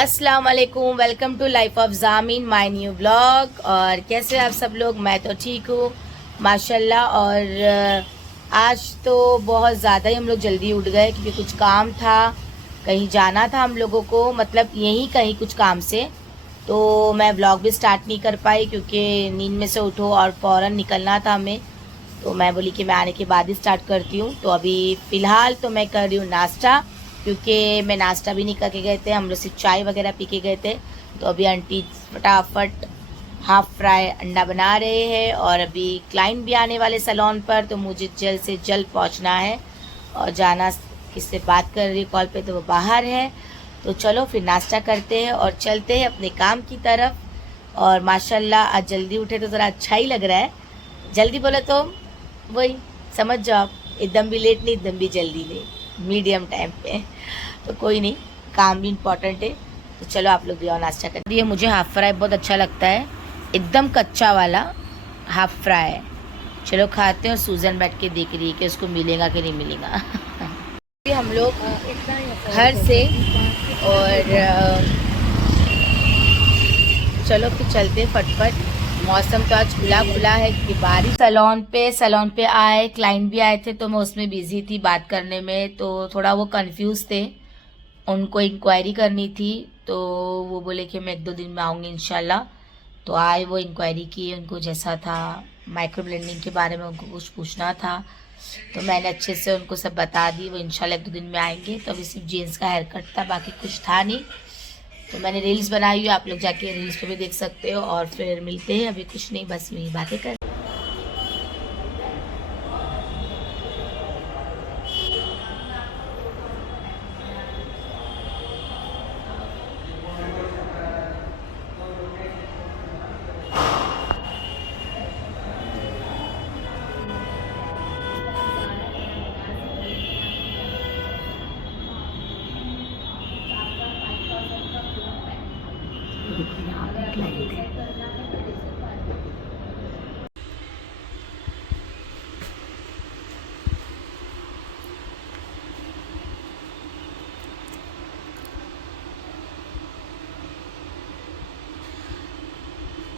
अस्सलाम वालेकुम, welcome to life of जामिन, माय न्यू ब्लॉग। और कैसे आप सब लोग? मैं तो ठीक हूँ माशाल्लाह। और आज तो बहुत ज़्यादा ही हम लोग जल्दी उठ गए क्योंकि कुछ काम था, कहीं जाना था हम लोगों को, मतलब यहीं कहीं कुछ काम से। तो मैं ब्लॉग भी स्टार्ट नहीं कर पाई क्योंकि नींद में से उठो और फ़ौरन निकलना था हमें। तो मैं बोली कि मैं आने के बाद ही स्टार्ट करती हूँ। तो अभी फ़िलहाल तो मैं कर रही हूँ नाश्ता, क्योंकि मैं नाश्ता भी नहीं करके गए थे, हम लोग सिर्फ चाय वगैरह पी के गए थे। तो अभी आंटी फटाफट हाफ फ्राई अंडा बना रहे हैं और अभी क्लाइंट भी आने वाले सैलून पर, तो मुझे जल्द से जल्द पहुंचना है और जाना। किससे बात कर रही कॉल पे, तो वो बाहर है। तो चलो फिर नाश्ता करते हैं और चलते हैं अपने काम की तरफ। और माशाल्लाह आज जल्दी उठे तो ज़रा अच्छा ही लग रहा है। जल्दी बोले तो वही समझ जाओ, एकदम भी लेट नहीं, एकदम भी जल्दी नहीं, मीडियम टाइम पे। तो कोई नहीं, काम भी इम्पोर्टेंट है। तो चलो आप लोग भी और नाश्ता कर दिए। मुझे हाफ़ फ्राई बहुत अच्छा लगता है, एकदम कच्चा वाला हाफ़ फ्राई। चलो खाते हैं। और सूजन बैठ के देख रही है कि उसको मिलेगा कि नहीं मिलेगा। हम लोग घर से और चलो फिर चलते फटफट। मौसम तो आज खुला खुला है कि बारिश। सैलून पे आए, क्लाइंट भी आए थे, तो मैं उसमें बिजी थी बात करने में, तो थोड़ा वो कंफ्यूज थे। उनको इंक्वायरी करनी थी, तो वो बोले कि मैं 1-2 दिन में आऊँगी इंशाल्लाह। तो आए, वो इंक्वायरी की, उनको जैसा था माइक्रो ब्लेंडिंग के बारे में उनको कुछ पूछना था, तो मैंने अच्छे से उनको सब बता दी। वो इंशाल्लाह 1-2 दिन में आएंगे। तो अभी सिर्फ जेंट्स का हेयर कट था, बाकी कुछ था नहीं। तो मैंने रील्स बनाई हुई, आप लोग जाके रील्स पे भी देख सकते हो। और फिर मिलते हैं, अभी कुछ नहीं, बस यही बातें कर।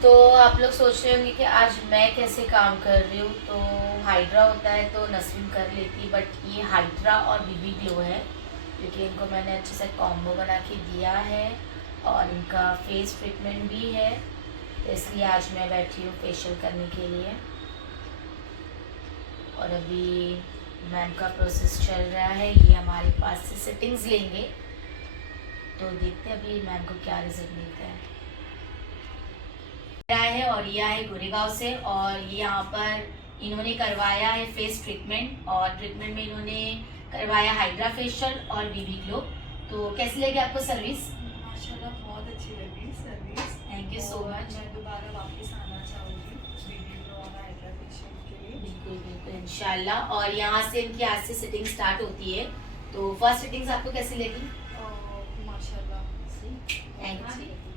तो आप लोग सोच रहे होंगे कि आज मैं कैसे काम कर रही हूँ। तो हाइड्रा होता है तो नस्रीन कर लेती, बट ये हाइड्रा और बीबी ग्लो है, क्योंकि इनको मैंने अच्छे से कॉम्बो बना के दिया है और इनका फेस ट्रीटमेंट भी है। तो इसलिए आज मैं बैठी हूँ फेशियल करने के लिए। और अभी मैम का प्रोसेस चल रहा है, ये हमारे पास से सेटिंग्स लेंगे, तो देखते हैं अभी मैम को क्या रिजल्ट मिलता है। है और ये है गोरेगांव से, और ये यहाँ पर इन्होंने करवाया है फेस ट्रीटमेंट, और ट्रीटमेंट में इन्होंने करवाया हाइड्रा फेशियल और बीबी ग्लो। तो कैसी लगी आपको सर्विस? माशाल्लाह बहुत अच्छी लगी service. Thank you so much. मैं दोबारा वापस आना चाहूँगी बीबी ग्लो और हाइड्रा फेशियल के लिए। बिल्कुल बिल्कुल इंशाल्लाह। और यहाँ से इनकी आज से सिटिंग स्टार्ट होती है। तो फर्स्ट सिटिंग्स आपको कैसी लगी? माशाल्लाह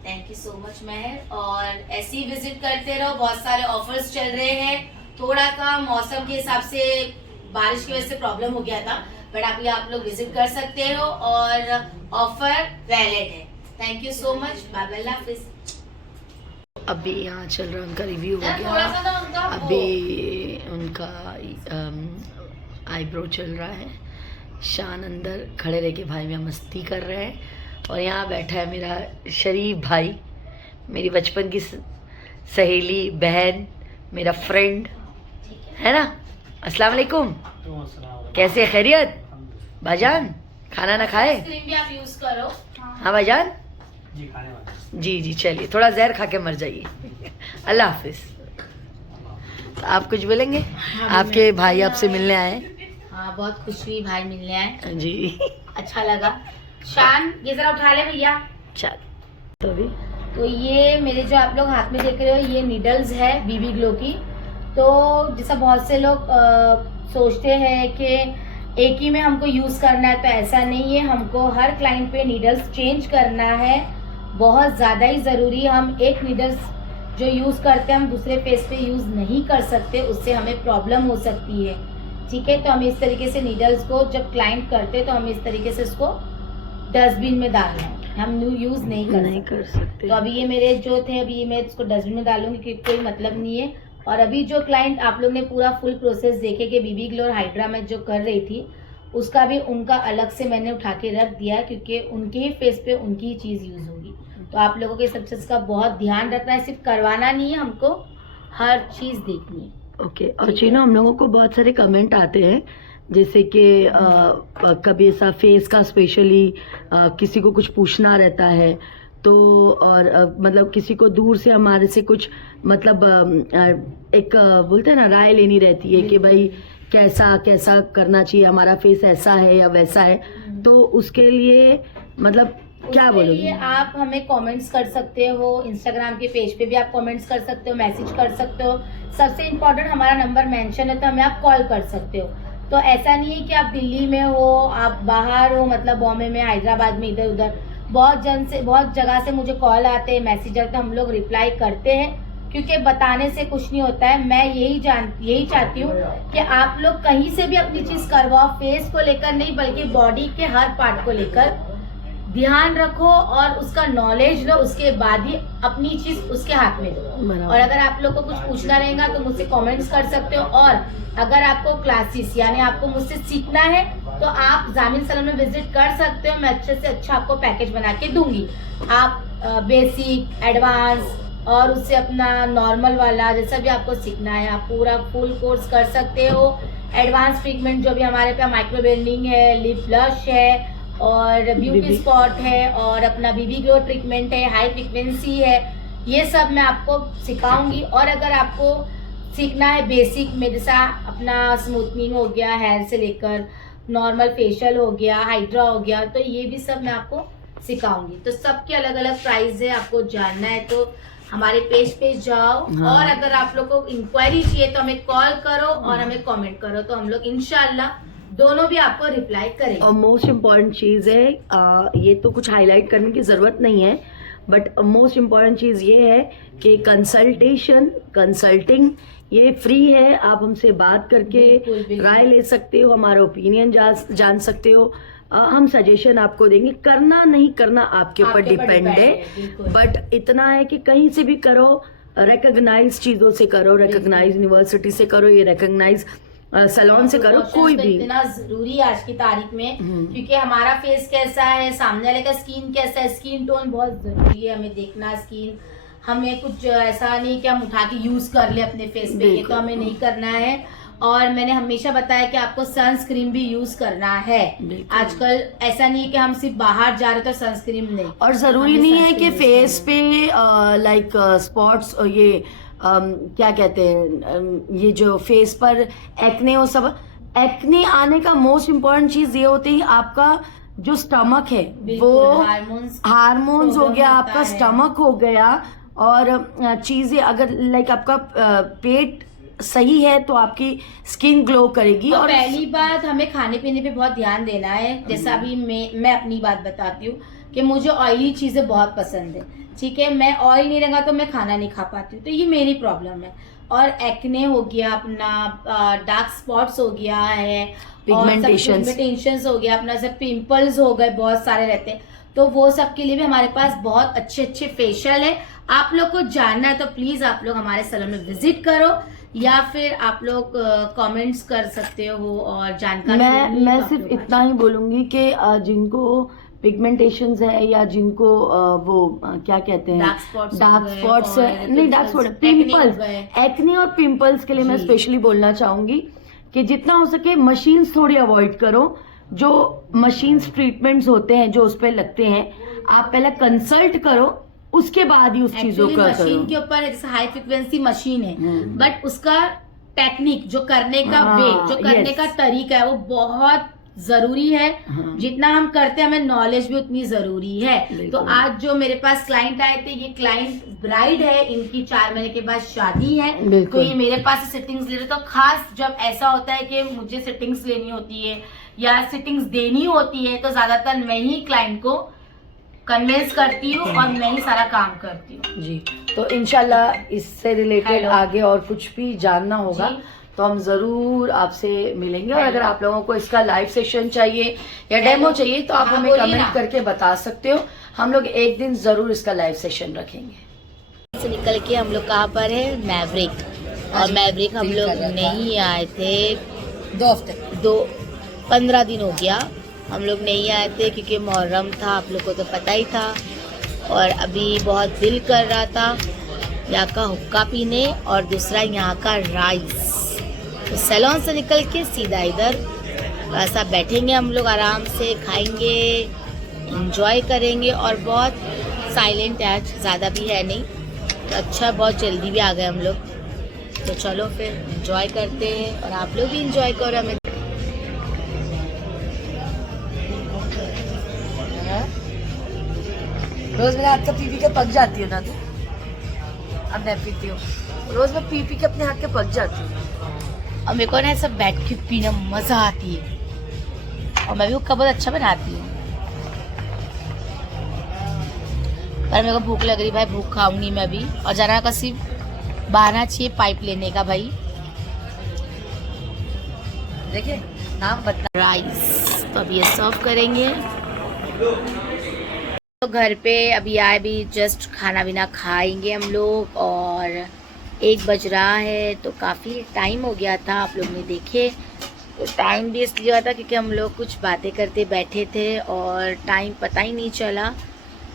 थैंक यू सो मच महर। और ऐसे ही विजिट करते रहो, बहुत सारे ऑफर्स चल रहे हैं। थोड़ा सा मौसम के हिसाब से बारिश की वजह से प्रॉब्लम हो गया था, बट अभी आप लोग विजिट कर सकते हो और ऑफर वैलिड है। Thank you so much, bye bye, अल्लाह हाफिज। अभी यहाँ चल रहा उनका रिव्यू हो गया। अभी उनका आईब्रो चल रहा है। शान अंदर खड़े रह के भाई में मस्ती कर रहे हैं, और यहाँ बैठा है मेरा शरीफ भाई, मेरी बचपन की सहेली, बहन, मेरा फ्रेंड है ना। अस्सलाम वालेकुम, कैसे है? खैरियत भाईजान? खाना ना खाए? भी आप यूज करो। हाँ भाईजान जी, खाने वाले जी जी। चलिए थोड़ा जहर खा के मर जाइए। अल्लाह हाफिज। तो आप कुछ बोलेंगे? आपके भाई आपसे मिलने आए। हाँ बहुत खुश हुई, भाई मिलने आए जी, अच्छा लगा। शान ये जरा उठा ले भैया। चल तो ये मेरे जो आप लोग हाथ में देख रहे हो, ये नीडल्स है बीबी ग्लो की। तो जैसा बहुत से लोग सोचते हैं कि एक ही में हमको यूज करना है, तो ऐसा नहीं है। हमको हर क्लाइंट पे नीडल्स चेंज करना है, बहुत ज्यादा ही जरूरी। हम एक नीडल्स जो यूज करते हैं हम दूसरे फेस पे यूज नहीं कर सकते, उससे हमें प्रॉब्लम हो सकती है। ठीक है, तो हम इस तरीके से नीडल्स को जब क्लाइंट करते हैं तो हमें इस तरीके से इसको डस्टबिन में डालना है। हम यूज नहीं कर सकते। तो अभी ये मेरे जो थे, अभी मैं इसको डस्टबिन में डालूंगी क्योंकि कोई मतलब नहीं है। और अभी जो क्लाइंट आप लोग ने पूरा फुल प्रोसेस देखे कि बीबी ग्लो और हाइड्रा में जो कर रही थी, उसका भी उनका अलग से मैंने उठा के रख दिया क्योंकि उनके ही फेस पे उनकी ही चीज यूज होगी। तो आप लोगों के सब चीज का बहुत ध्यान रखना है, सिर्फ करवाना नहीं है, हमको हर चीज देखनी है। ओके। और चीनू, हम लोगों को बहुत सारे कमेंट आते हैं जैसे कि कभी ऐसा फेस का स्पेशली किसी को कुछ पूछना रहता है तो, और मतलब किसी को दूर से हमारे से कुछ मतलब एक बोलते हैं ना, राय लेनी रहती है कि भाई कैसा कैसा करना चाहिए, हमारा फेस ऐसा है या वैसा है। तो उसके लिए मतलब क्या बोलोगे? आप हमें कमेंट्स कर सकते हो, इंस्टाग्राम के पेज पे भी आप कमेंट्स कर सकते हो, मैसेज कर सकते हो। सबसे इम्पोर्टेंट, हमारा नंबर मेंशन है तो हमें आप कॉल कर सकते हो। तो ऐसा नहीं है कि आप दिल्ली में हो, आप बाहर हो, मतलब बॉम्बे में, हैदराबाद में, इधर उधर बहुत जगह से मुझे कॉल आते हैं, मैसेज आते हैं, हम लोग रिप्लाई करते हैं क्योंकि बताने से कुछ नहीं होता है। मैं यही चाहती हूँ कि आप लोग कहीं से भी अपनी चीज करवाओ, फेस को लेकर नहीं बल्कि बॉडी के हर पार्ट को लेकर ध्यान रखो और उसका नॉलेज लो, उसके बाद ही अपनी चीज उसके हाथ में दो। और अगर आप लोग को कुछ पूछना रहेगा तो मुझसे कमेंट्स कर सकते हो। और अगर आपको क्लासेस यानी आपको मुझसे सीखना है तो आप जामिन सैलून में विजिट कर सकते हो। मैं अच्छे से अच्छा आपको पैकेज बना के दूंगी। आप बेसिक, एडवांस और उससे अपना नॉर्मल वाला जैसा भी आपको सीखना है, आप पूरा फुल कोर्स कर सकते हो। एडवांस ट्रीटमेंट जो भी हमारे पे माइक्रोब्लेंडिंग है, लिप ब्लश है और ब्यूटी स्पॉट है और अपना बीबी ग्लो ट्रीटमेंट है, हाई फ्रीक्वेंसी है, ये सब मैं आपको सिखाऊंगी। और अगर आपको सीखना है बेसिक में, जैसा अपना स्मूथनिंग हो गया, हेयर से लेकर नॉर्मल फेशियल हो गया, हाइड्रा हो गया, तो ये भी सब मैं आपको सिखाऊंगी। तो सबके अलग अलग प्राइस है, आपको जानना है तो हमारे पेज पे जाओ। हाँ। और अगर आप लोग को इंक्वायरी चाहिए तो हमें कॉल करो और हमें कमेंट करो, तो हम लोग इंशाल्लाह दोनों भी आपको रिप्लाई करेंगे। और मोस्ट इम्पॉर्टेंट चीज़ है, ये तो कुछ हाईलाइट करने की ज़रूरत नहीं है, बट मोस्ट इम्पॉर्टेंट चीज़ ये है कि कंसल्टिंग ये फ्री है। आप हमसे बात करके राय ले सकते हो, हमारा ओपिनियन जान सकते हो, हम सजेशन आपको देंगे। करना नहीं करना आपके ऊपर डिपेंड है, बट इतना है कि कहीं से भी करो, रिकॉग्नाइज चीज़ों से करो, रिकॉग्नाइज यूनिवर्सिटी से करो, ये रिकॉग्नाइज सैलून से करो, कोई भी। इतना जरूरी है आज की तारीख में क्योंकि हमारा फेस कैसा है, सामने वाले का स्किन कैसा है, स्किन टोन बहुत जरूरी है हमें देखना। स्किन हमें कुछ ऐसा नहीं कि हम उठा के यूज कर ले अपने फेस पे, ये तो हमें नहीं करना है। और मैंने हमेशा बताया कि आपको सनस्क्रीन भी यूज करना है। आजकल ऐसा नहीं है कि हम सिर्फ बाहर जा रहे तो सनस्क्रीन नहीं, और जरूरी नहीं है कि फेस पे लाइक स्पॉट्स, ये क्या कहते हैं, ये जो फेस पर एक्ने हो, सब एक्ने आने का मोस्ट इम्पोर्टेंट चीज ये होती है आपका जो स्टमक है, वो हार्मोन्स हो गया, आपका स्टमक हो गया। और चीजें अगर लाइक आपका पेट सही है तो आपकी स्किन ग्लो करेगी। और पहली बात, हमें खाने पीने पे बहुत ध्यान देना है। जैसा अभी मैं अपनी बात बताती हूँ कि मुझे ऑयली चीजें बहुत पसंद है, ठीक है, मैं ऑयल नहीं रहेगा तो मैं खाना नहीं खा पाती हूँ, तो ये मेरी प्रॉब्लम है। और एक्ने हो गया, अपना डार्क स्पॉट्स हो गया है, पिगमेंटेशंस हो गया, अपना सब पिंपल्स हो गए, बहुत सारे रहते हैं, तो वो सब के लिए भी हमारे पास बहुत अच्छे अच्छे फेशियल है। आप लोग को जानना है तो प्लीज आप लोग हमारे सैलून में विजिट करो या फिर आप लोग कमेंट्स कर सकते हो और जानकारी। मैं सिर्फ इतना ही बोलूंगी कि जिनको पिगमेंटेशंस है या जिनको वो क्या कहते हैं, डार्क स्पॉट्स नहीं, डार्क स्पॉट, पिंपल्स, एक्ने और पिंपल्स के लिए मैं स्पेशली बोलना चाहूंगी कि जितना हो सके मशीन्स थोड़ी अवॉइड करो। जो मशीन्स ट्रीटमेंट्स होते हैं जो उस पर लगते हैं, आप पहले कंसल्ट करो, उसके बाद ही उस चीजों का करो। मशीन के ऊपर जैसे हाई फ्रिक्वेंसी मशीन है, बट उसका टेक्निक जो करने का वे, जो करने का तरीका है वो बहुत जरूरी है। जितना हम करते हैं हमें नॉलेज भी उतनी जरूरी है। तो आज जो मेरे पास क्लाइंट आए थे, ये क्लाइंट ब्राइड है, इनकी 4 महीने के बाद शादी है, तो ये मेरे पास सिटिंग्स ले रहे। तो खास जब ऐसा होता है कि मुझे सिटिंग्स लेनी होती है या सिटिंग्स देनी होती है तो ज्यादातर मैं ही क्लाइंट को कन्विंस करती हूँ और मैं ही सारा काम करती हूँ जी। तो इंशाल्लाह इससे रिलेटेड आगे और कुछ भी जानना होगा तो हम जरूर आपसे मिलेंगे। और अगर आप लोगों को इसका लाइव सेशन चाहिए या डेमो चाहिए तो आप हमें कमेंट करके बता सकते हो, हम लोग एक दिन जरूर इसका लाइव सेशन रखेंगे। से निकल के हम लोग कहाँ पर है, मैवरिक। और मैवरिक हम लोग नहीं आए थे 15 दिन हो गया हम लोग नहीं आए थे, क्योंकि मुहर्रम था, आप लोग को तो पता ही था। और अभी बहुत दिल कर रहा था यहाँ का हुक्का पीने और दूसरा यहाँ का राइस। तो सैलून से निकल के सीधा इधर ऐसा बैठेंगे हम लोग, आराम से खाएंगे, एंजॉय करेंगे। और बहुत साइलेंट है आज, ज़्यादा भी है नहीं, तो अच्छा बहुत जल्दी भी आ गए हम लोग। तो चलो फिर एंजॉय करते हैं और आप लोग भी एंजॉय करो। हमें रोज मेरे हाथ का पी के पक जाती हो ना तू। अब मैं पीती हूँ रोज, मैं पी के अपने हाथ के पक जाती हूँ। और मेरे को ना सब बैठ के पीना मज़ा आती है, और मैं भी हुक्का बहुत अच्छा बनाती हूँ। पर मेरे को भूख लग रही भाई, भूख खाऊंगी मैं भी। और जाना का सिर्फ बहाना चाहिए पाइप लेने का भाई। देखिए नाम बता, राइस तो अभी ये सर्व करेंगे। तो घर पे अभी आए, भी जस्ट खाना पीना खाएंगे हम लोग। और 1 बज रहा है, तो काफ़ी टाइम हो गया था, आप लोग ने देखे। तो टाइम भी इसलिए हुआ था क्योंकि हम लोग कुछ बातें करते बैठे थे और टाइम पता ही नहीं चला।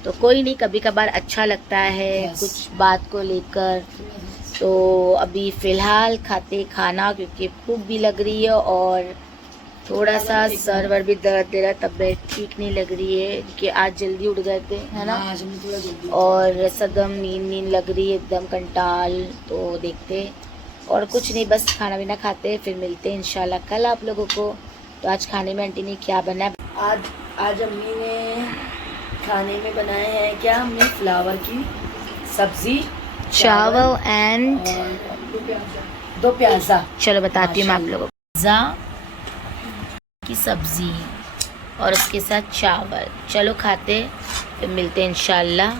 तो कोई नहीं, कभी कभार अच्छा लगता है कुछ बात को लेकर। तो अभी फ़िलहाल खाते खाना, क्योंकि भूख भी लग रही है और थोड़ा सा सर वर भी दर्द दे रहा है, तबीयत ठीक नहीं लग रही है क्योंकि आज जल्दी उठ गए थे, है ना। और सदम नींद लग रही है, एकदम कंटाल। तो देखते और कुछ नहीं, बस खाना पीना खाते फिर मिलते हैं इंशाल्लाह कल आप लोगों को। तो आज खाने में आंटी ने क्या बनाया? आज अम्मी ने खाने में बनाए हैं क्या, हमने फ्लावर की सब्जी, चावल एंड और 2 प्याजा। चलो बताती हूँ मैं आप लोगों को। पिज़्ज़ा की सब्जी और उसके साथ चावल। चलो खाते फिर मिलते हैं इंशाल्लाह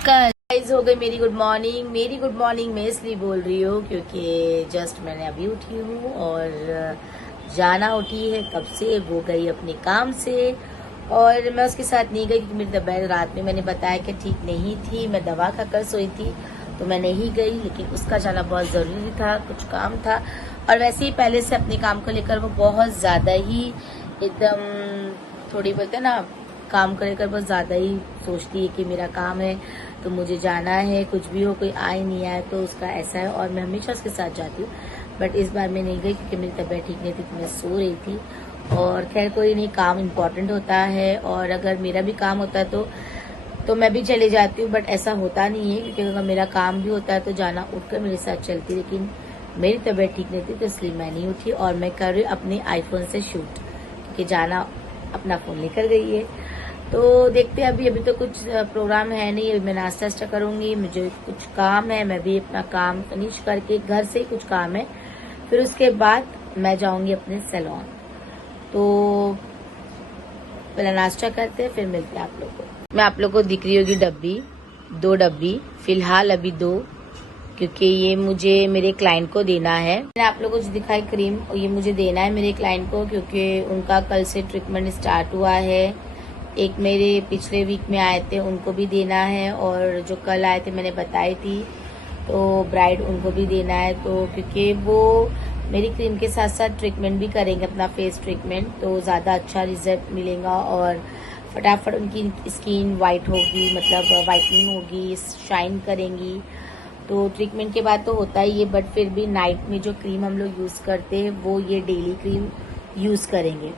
कल। गाइस हो गई मेरी गुड मॉर्निंग। मैं इसलिए बोल रही हूँ क्योंकि जस्ट मैंने अभी उठी हूँ और जाना उठी है कब से, वो गई अपने काम से। और मैं उसके साथ नहीं गई क्योंकि मेरी तबीयत रात में मैंने बताया कि ठीक नहीं थी, मैं दवा खाकर सोई थी, तो मैं नहीं गई। लेकिन उसका जाना बहुत ज़रूरी था, कुछ काम था। और वैसे ही पहले से अपने काम को लेकर वो बहुत ज़्यादा ही एकदम थोड़ी बोलते हैं ना, काम को लेकर बहुत ज़्यादा ही सोचती है कि मेरा काम है तो मुझे जाना है, कुछ भी हो, कोई आए नहीं आए तो उसका ऐसा है। और मैं हमेशा उसके साथ जाती हूँ, बट इस बार मैं नहीं गई क्योंकि मेरी तबीयत ठीक नहीं थी, तो मैं सो रही थी। और खैर कोई नहीं, काम इम्पॉर्टेंट होता है और अगर मेरा भी काम होता है तो मैं भी चले जाती हूँ, बट ऐसा होता नहीं है क्योंकि अगर मेरा काम भी होता है तो जाना उठकर मेरे साथ चलती। लेकिन मेरी तबीयत ठीक नहीं थी तो इसलिए मैं नहीं उठी और मैं कर रही हूँ अपने आईफोन से शूट, क्योंकि जाना अपना फ़ोन लेकर गई है। तो देखते हैं, अभी तो कुछ प्रोग्राम है नहीं, अभी मैं नाश्ता करूँगी, मुझे कुछ काम है, मैं भी अपना काम फिनिश करके, घर से ही कुछ काम है, फिर उसके बाद मैं जाऊँगी अपने सैलून। तो पहले नाश्ता करते हैं फिर मिलते हैं आप लोगों को। मैं आप लोगों को दिख रही होगी डब्बी, 2 डब्बी फिलहाल, अभी 2, क्योंकि ये मुझे मेरे क्लाइंट को देना है। मैंने आप लोगों को जो दिखाई क्रीम, ये मुझे देना है मेरे क्लाइंट को क्योंकि उनका कल से ट्रीटमेंट स्टार्ट हुआ है। एक मेरे पिछले वीक में आए थे उनको भी देना है, और जो कल आए थे मैंने बताई थी, तो ब्राइड उनको भी देना है। तो क्योंकि वो मेरी क्रीम के साथ साथ ट्रीटमेंट भी करेंगे, अपना फेस ट्रीटमेंट, तो ज़्यादा अच्छा रिजल्ट मिलेगा और फटाफट उनकी स्किन वाइट होगी, मतलब वाइटनिंग होगी, शाइन करेंगी। तो ट्रीटमेंट के बाद तो होता ही है, बट फिर भी नाइट में जो क्रीम हम लोग यूज़ करते हैं वो ये डेली क्रीम यूज़ करेंगे।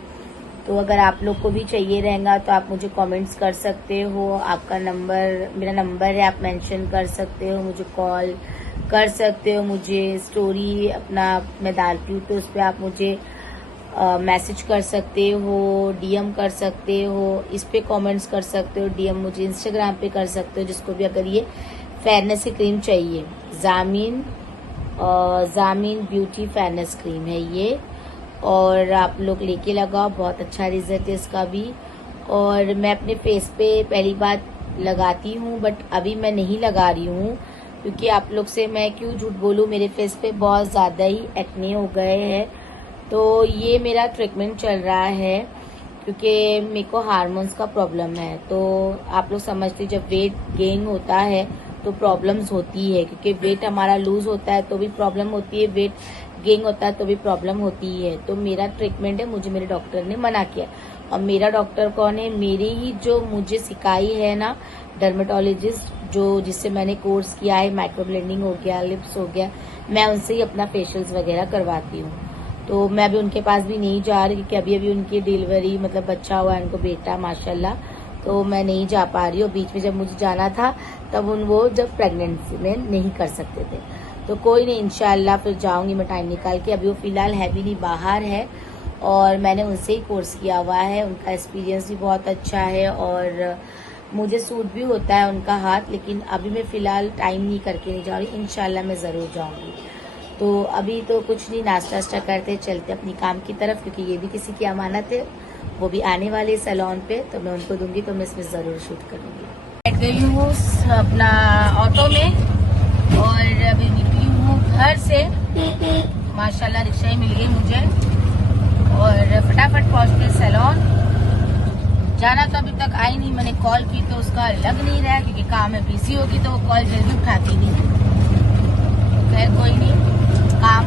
तो अगर आप लोग को भी चाहिए रहेगा तो आप मुझे कमेंट्स कर सकते हो, आपका नंबर, मेरा नंबर है, आप मेंशन कर सकते हो, मुझे कॉल कर सकते हो, मुझे स्टोरी अपना मैं डालती हूँ तो उस पर आप मुझे मैसेज कर सकते हो, डीएम कर सकते हो, इस पे कमेंट्स कर सकते हो, डीएम मुझे इंस्टाग्राम पे कर सकते हो, जिसको भी अगर ये फेयरनेस की क्रीम चाहिए। जामीन ब्यूटी फेयरनेस क्रीम है ये, और आप लोग लेके लगाओ, बहुत अच्छा रिजल्ट है इसका भी। और मैं अपने फेस पे पहली बार लगाती हूँ, बट अभी मैं नहीं लगा रही हूँ क्योंकि आप लोग से मैं क्यों झूठ बोलूँ, मेरे फेस पे बहुत ज़्यादा ही एक्ने हो गए हैं। तो ये मेरा ट्रीटमेंट चल रहा है क्योंकि मेरे को हार्मोन्स का प्रॉब्लम है। तो आप लोग समझते, जब वेट गेन होता है तो प्रॉब्लम्स होती है, क्योंकि वेट हमारा लूज होता है तो भी प्रॉब्लम होती है, वेट गेन होता है तो भी प्रॉब्लम होती है। तो मेरा ट्रीटमेंट है, मुझे मेरे डॉक्टर ने मना किया। और मेरा डॉक्टर कौन है? मेरी ही जो मुझे सिखाई है ना डर्मेटोलॉजिस्ट, जो जिससे मैंने कोर्स किया है, माइक्रोब्लेंडिंग हो गया, लिप्स हो गया, मैं उनसे ही अपना फेशियल्स वगैरह करवाती हूँ। तो मैं अभी उनके पास भी नहीं जा रही, क्योंकि अभी अभी उनकी डिलीवरी, मतलब बच्चा हुआ है, उनको बेटा माशाल्लाह, तो मैं नहीं जा पा रही हूँ। बीच में जब मुझे जाना था तब वो जब प्रेगनेंसी में नहीं कर सकते थे, तो कोई नहीं, इंशाल्लाह फिर जाऊंगी मैं टाइम निकाल के। अभी वो फिलहाल है भी नहीं, बाहर है, और मैंने उनसे ही कोर्स किया हुआ है। उनका एक्सपीरियंस भी बहुत अच्छा है और मुझे सूट भी होता है उनका हाथ, लेकिन अभी मैं फिलहाल टाइम नहीं करके नहीं जा रही, इंशाल्लाह मैं ज़रूर जाऊंगी। तो अभी तो कुछ नहीं, नाश्ता वास्ता करते चलते अपनी काम की तरफ, क्योंकि ये भी किसी की अमानत है, वो भी आने वाले सैलून पे, तो मैं उनको दूंगी, तो मैं इसमें ज़रूर शूट करूंगी। बैठ गई हूँ अपना ऑटो में और अभी निकली हूँ घर से। माशाल्लाह रिक्शा ही मिल गई मुझे और फटाफट पहुँचते सैलून। जाना तो अभी तक आई नहीं, मैंने कॉल की तो उसका लग नहीं रहा है, क्योंकि काम में बिजी होगी तो वो कॉल जल्दी उठाती नहीं है। खैर कोई नहीं, काम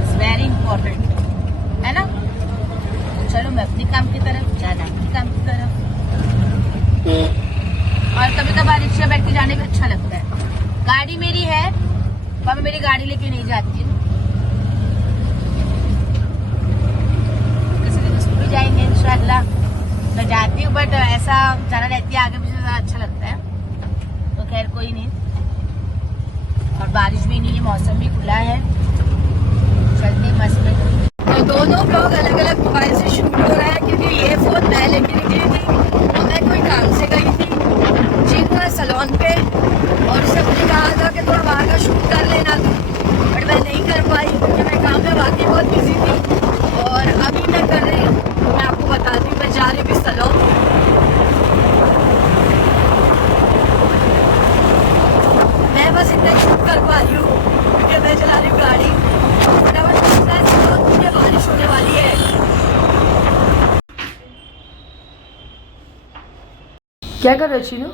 इज वेरी इम्पोर्टेंट, है ना। तो चलो मैं अपने काम की तरफ, जाना अपने काम की तरफ। और कभी कभार रिक्शा बैठ के जाने में अच्छा लगता है। गाड़ी मेरी है पर मैं मेरी गाड़ी लेके नहीं जाती हूँ, किसी दिन स्कूटी जाएंगे इंशाल्लाह। मैं जाती हूँ बट ऐसा जाना रहती है आगे पीछे, ज़्यादा अच्छा लगता है। तो खैर कोई नहीं, और बारिश भी नहीं है, मौसम भी खुला है, चलते मस्त में। तो दोनों ब्लॉग अलग अलग मोबाइल से शूट हो रहा है, क्योंकि ये फोन मैं लेके निकली थी और मैं कोई काम से गई थी चीनू सैलून पे, और उससे मुझे कहा था कि थोड़ा बाहर का शूट कर लेना, बट मैं नहीं कर पाई क्योंकि मैं काम में वाकई बहुत बिजी थी। और अभी मैं कर रही हूँ, मैं आपको बताती हूँ, मैं जा रही हूँ सैलून। मैं बस इतना शूट कर पा रही हूँ क्योंकि मैं चला रही हूँ गाड़ी। फटाफट मुझे बारिश होने वाली है। क्या कर रहे हो चीनू?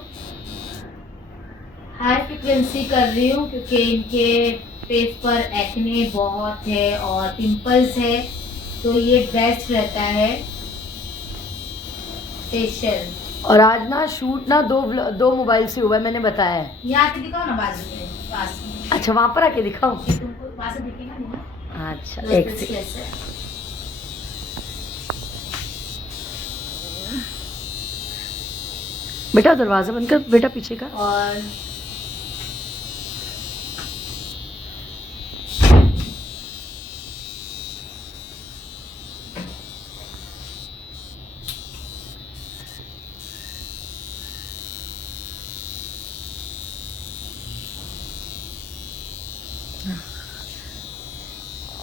हाई फ्रिक्वेंसी कर रही हूँ, क्योंकि इनके फेस पर एक्ने बहुत है और पिंपल्स है, तो ये बेस्ट रहता है फेशियल। और आज ना शूट ना दो मोबाइल से हुआ है, मैंने बताया है। यहाँ आके दिखाओ ना बाजू में, पास में। अच्छा वहाँ पर आके दिखाओ। तुमको पास से दिखेगा नहीं ना। अच्छा तो एक इस से कैसे? बेटा दरवाजा बंद कर बेटा, पीछे का। और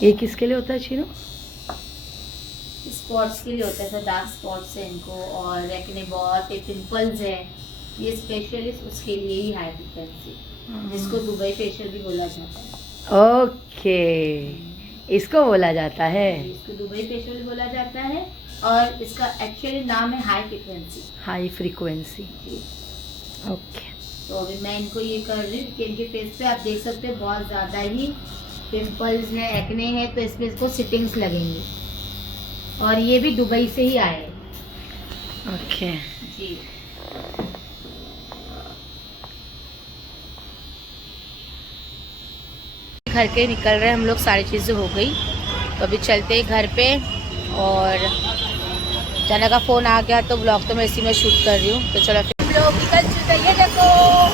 ये किसके लिए होता है चीनू? स्पॉट्स के लिए होता है, डार्क स्पॉट्स है इनको, और एक्ने बहुत है, पिंपल्स है, ये स्पेशलिस्ट उसके लिए ही हाई फ्रिक्वेंसी, जिसको दुबई फेशियल भी बोला जाता है। ओके, इसको बोला जाता है, इसको दुबई फेशियल भी बोला जाता है, और इसका एक्चुअली नाम है high frequency. High frequency. Okay, तो अभी मैं इनको ये कर रही हूँ कि इनके फेस पे आप देख सकते हैं बहुत ज़्यादा ही पिंपल्स है, एक्ने है, तो इसमें इसको सिटिंग्स लगेंगी, और ये भी दुबई से ही आए हैं। ओके जी। घर के निकल रहे हैं हम लोग, सारी चीज़ें हो गई, तो अभी चलते हैं घर पे। और जाना का फ़ोन आ गया तो ब्लॉग तो मैं इसी में शूट कर रही हूँ। तो चलो फिर हम लोग निकल चुके हैं। ये देखो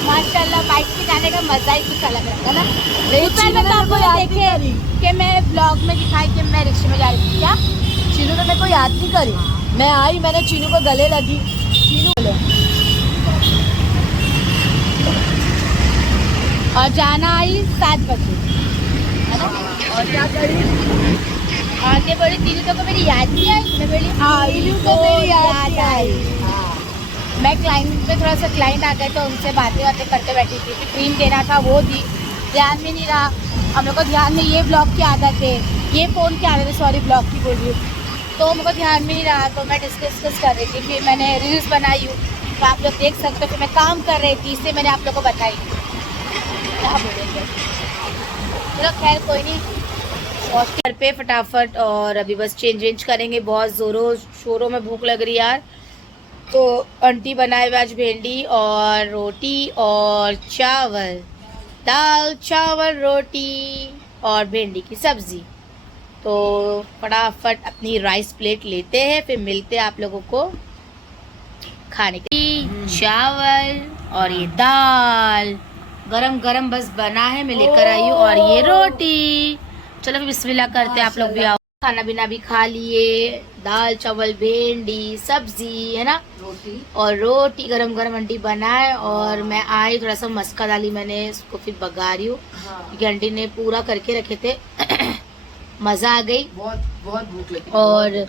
माशाल्लाह, बाइक पे जाने का मज़ा ही कुछ अलग रहता है ना। पहले तो आप लोग देखे कि मैं ब्लॉग में दिखाई कि मैं रिक्शे में जा रही थी। क्या चीनू ने मेरे को याद नहीं करी, मैं आई, मैंने चीनू को गले लगी, चीनू बोले। और जाना आई 7 बजे, है ना। और क्या करी? आगे बोली तीनों को मेरी याद नहीं आई, मैं बोली तीनों को मेरी याद आई। मैं क्लाइंट पे थोड़ा सा क्लाइंट आ गए तो उनसे बातें करते बैठी थी कि क्रीम देना था, वो दी, ध्यान में नहीं रहा। हम लोग को ध्यान में ये ब्लॉग की आदत है, ये फ़ोन की आदत है, सॉरी ब्लॉग की बोल रही हूँ। तो मुझे ध्यान में नहीं रहा, तो मैं डिस्कस कर रही थी, फिर मैंने रील्स बनाई हूँ, तो आप लोग देख सकते हो। फिर मैं काम कर रही थी, इसलिए मैंने आप लोग को बताई। क्या बोलेंगे, चलो खैर कोई नहीं, घर पे फटाफट। और अभी बस चेंज करेंगे, बहुत ज़ोरों शोरों में भूख लग रही यार। तो आंटी बनाए हुए आज भिंडी और रोटी और चावल, दाल चावल रोटी और भिंडी की सब्जी। तो फटाफट अपनी राइस प्लेट लेते हैं, फिर मिलते हैं आप लोगों को खाने के लिए। चावल और ये दाल गरम गरम बस बना है, मैं लेकर आई हूँ। और ये रोटी, चलो फिर बिस्मिल्लाह करते हैं, आप लोग भी आओ। खाना बिना भी खा लिए, दाल चावल भिंडी सब्जी है ना, और रोटी गरम गरम आंटी बनाए। और मैं आई, थोड़ा सा मस्का डाली मैंने, इसको फिर बगा रही हूँ क्योंकि आंटी ने पूरा करके रखे थे। मज़ा आ गई, बहुत बहुत भूख लगी। और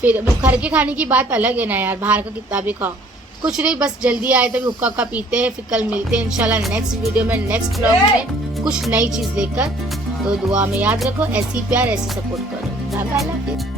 फिर घर के खाने की बात अलग है ना यार, बाहर का कितना भी खाओ। कुछ नहीं, बस जल्दी आए तो हुक्का का पीते हैं, फिर कल मिलते हैं इंशाल्लाह नेक्स्ट वीडियो में, नेक्स्ट व्लॉग में कुछ नई चीज़ लेकर। तो दुआ में याद रखो, ऐसी प्यार ऐसी सपोर्ट करो।